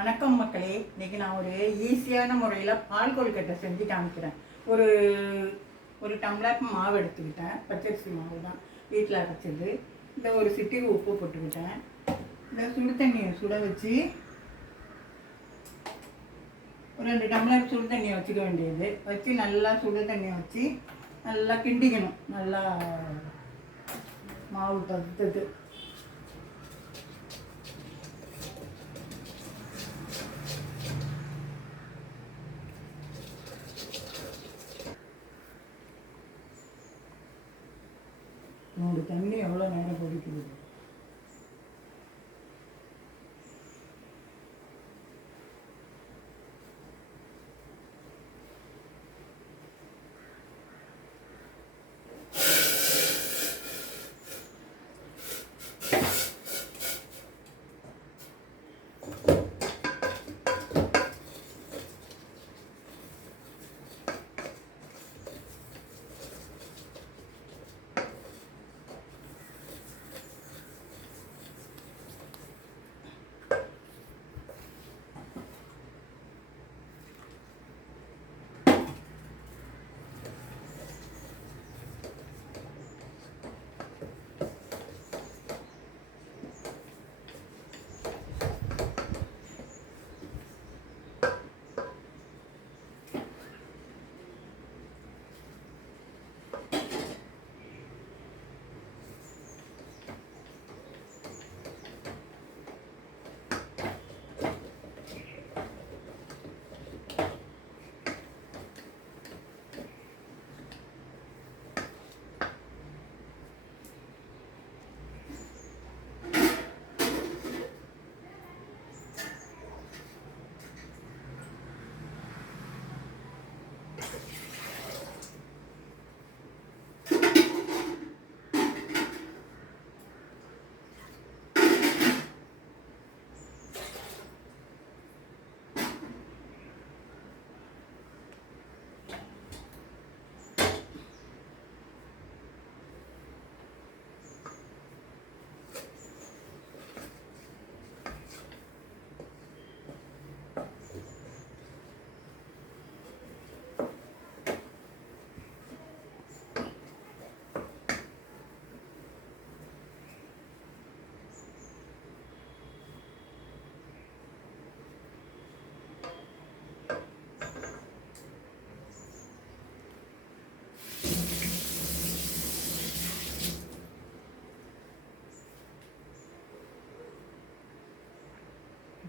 வணக்கம் மக்களே. இன்றைக்கி நான் ஒரு ஈஸியான முறையில் பால் கொழுக்கட்டை செஞ்சு காமிக்கிறேன். ஒரு ஒரு டம்ளர் மாவு எடுத்துக்கிட்டேன். பச்சரிசி மாவு தான் வீட்டில் அரைச்சது. இந்த ஒரு சிட்டிகை உப்பு போட்டுக்கிட்டேன். இந்த சுடு தண்ணியை சுட வச்சு ஒரு 2 டம்ளர் சுடு தண்ணியை வச்சுக்க வேண்டியது. வச்சு நல்லா சுடு தண்ணியை வச்சு நல்லா கிண்டிக்கணும். நல்லா மாவு பத்துது. என்னோட தண்ணி எவ்வளோ நேரம் கொதிக்குது.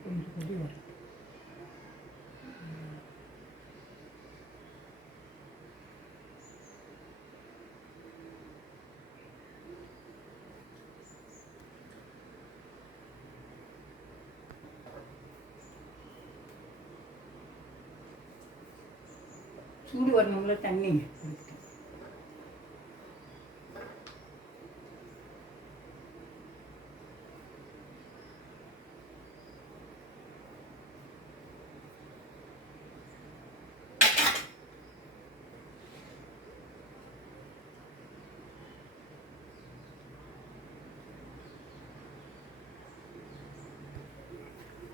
கொஞ்சம் கொதி வரும். சூடு வரணும்ல தண்ணி ஊற்றிட்டேன்.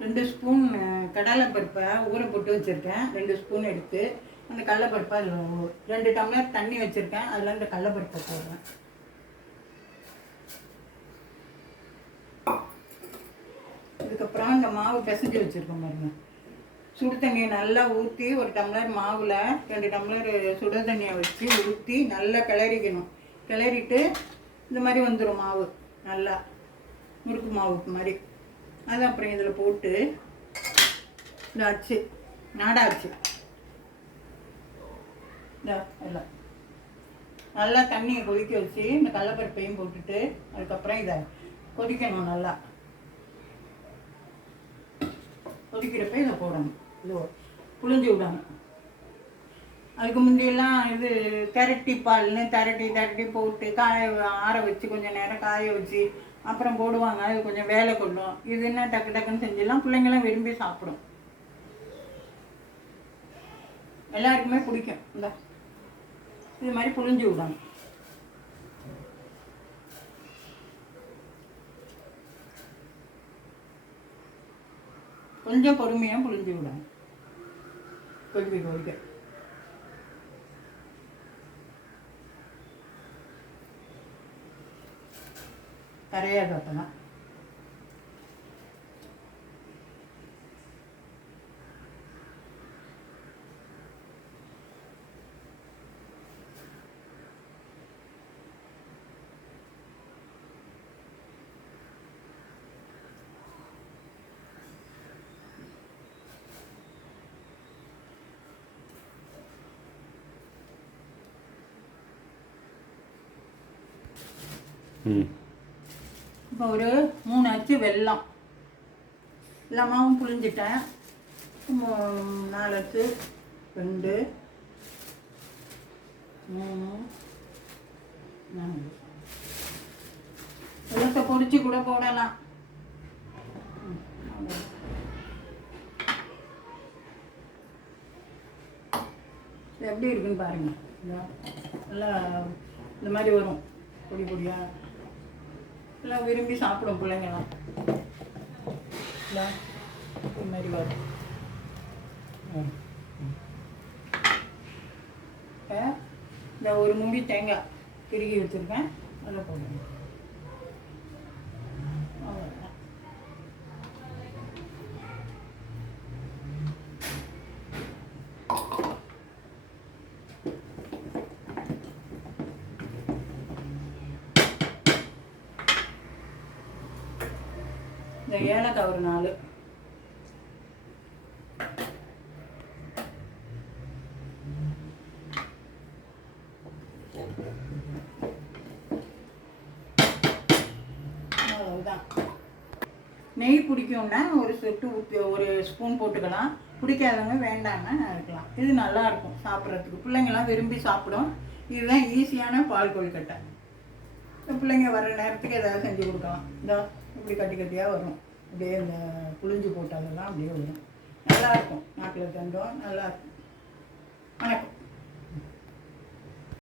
ரெண்டு ஸ்பூன் கடலைப்பருப்பை ஊற போட்டு வச்சுருக்கேன். 2 ஸ்பூன் எடுத்து அந்த கடலைப்பருப்பை அதில் 2 டம்ளர் தண்ணி வச்சுருக்கேன். அதில் இந்த கடலைப்பருப்பை போடுறேன். இதுக்கப்புறம் இந்த மாவு பிசைஞ்சு வச்சுருக்கோம் பாருங்க. சுடு தண்ணியை நல்லா ஊற்றி ஒரு டம்ளர் மாவில் 2 டம்ளர் சுடு தண்ணியை வச்சு ஊற்றி நல்லா கிளறிக்கணும். கிளறிட்டு இந்த மாதிரி வந்துடும் மாவு, நல்லா முறுக்கு மாவுக்கு மாதிரி. அது அப்புறம் இதில் போட்டு இந்த அச்சு நாடா அச்சு எல்லாம் நல்லா தண்ணியை கொதிக்க வச்சு இந்த கடலைப்பருப்பையும் போட்டுட்டு அதுக்கப்புறம் இதை கொதிக்கணும். நல்லா கொதிக்கிறப்ப இதை போடணும். இது புழிஞ்சு விடணும். அதுக்கு முந்தையெல்லாம் இது திரட்டி பால்னு திரட்டி போட்டு ஆற வச்சு கொஞ்சம் நேரம் காய வச்சு அப்புறம் போடுவாங்க. அது கொஞ்சம் வேலை கொள்ளும். இது என்ன டக்கு டக்குன்னு செஞ்சிடலாம். பிள்ளைங்களாம் விரும்பி சாப்பிடும். எல்லாருக்குமே பிடிக்கும். இந்த இது மாதிரி புழிஞ்சு விடணும். கொஞ்சம் பொறுமையாக புழிஞ்சு விடணும். கொதிக்க கொதிக்க கரையாது அப்போதான். இப்போ ஒரு 3 அச்சு வெல்லம் எல்லாமாவும் புழிஞ்சிட்டேன். 4 அச்சு 2 3 4 வெள்ளத்தை பொடிச்சு கூட போடலாம். எப்படி இருக்குன்னு பாருங்க. நல்லா இந்த மாதிரி வரும் பொடி பொடியாக. எல்லாம் விரும்பி சாப்பிடும் பிள்ளைங்கலாம். இல்லை இது மாதிரி வரும். இந்த ஒரு மூடி தேங்காய் திருகி வச்சுருக்கேன், அதை போடுங்க. அவ்வளோதான். இந்த ஏலக்காய் ஒரு 4. அவ்வளவுதான். நெய் பிடிக்கும்னா ஒரு சொட்டு ஊற்றி ஒரு ஸ்பூன் போட்டுக்கலாம். பிடிக்காதவங்க வேண்டாம்னா இருக்கலாம். இது நல்லா இருக்கும் சாப்பிட்றதுக்கு. பிள்ளைங்கள்லாம் விரும்பி சாப்பிடும். இதுதான் ஈஸியான பால் கொழுக்கட்டை. பிள்ளைங்க வர்ற நேரத்துக்கு ஏதாவது செஞ்சு கொடுக்கலாம். இதோ இப்படி கட்டி கட்டியாக வரும். அப்படியே இந்த புழிஞ்சு போட்டாலெல்லாம் அப்படியே வரும். நல்லாயிருக்கும். நாக்கில் தந்தோம். நல்லாயிருக்கும். வணக்கம்.